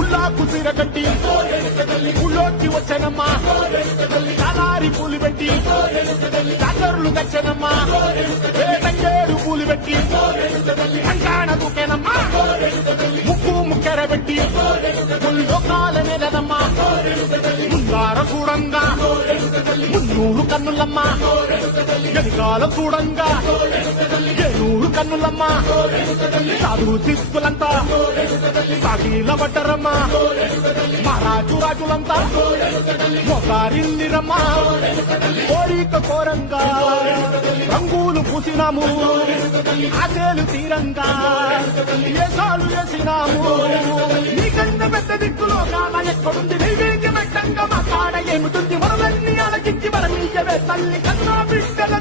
ఉల్లాకు సిరగట్టి ఉళ్ళోకి వచ్చనమ్మా కాలారి పూలు పెట్టి డాక్టర్లు గచ్చనమ్మా తంగేడు పూలు పెట్టి కంటాణ దూకేనమ్మా ముక్కు ముక్కెర పెట్టి ముల్లోకాల నెలదమ్మా ముందార చూడంగా మున్నూరు కన్నులమ్మా వెనకాల చూడంగా ఏనూరు కన్నులమ్మా సాధు శిస్తులంతా సాగిల పడ్డరమ్మా మహారాజు రాజులంతా మొగారిల్లిరమ్మా కోరిక కోరంగా రంగులు పూసినాము ఆశలు తీరంగా ఏసాలు వేసినాము నీకన్నా పెద్ద దిక్కులో కాల ఎక్కడుంది నైవేద్యం పెట్టంగా మా కాడ ఏమిటుంది మనలన్నీ అలకించి మరణించవే తల్లి కన్నా బిడ్డల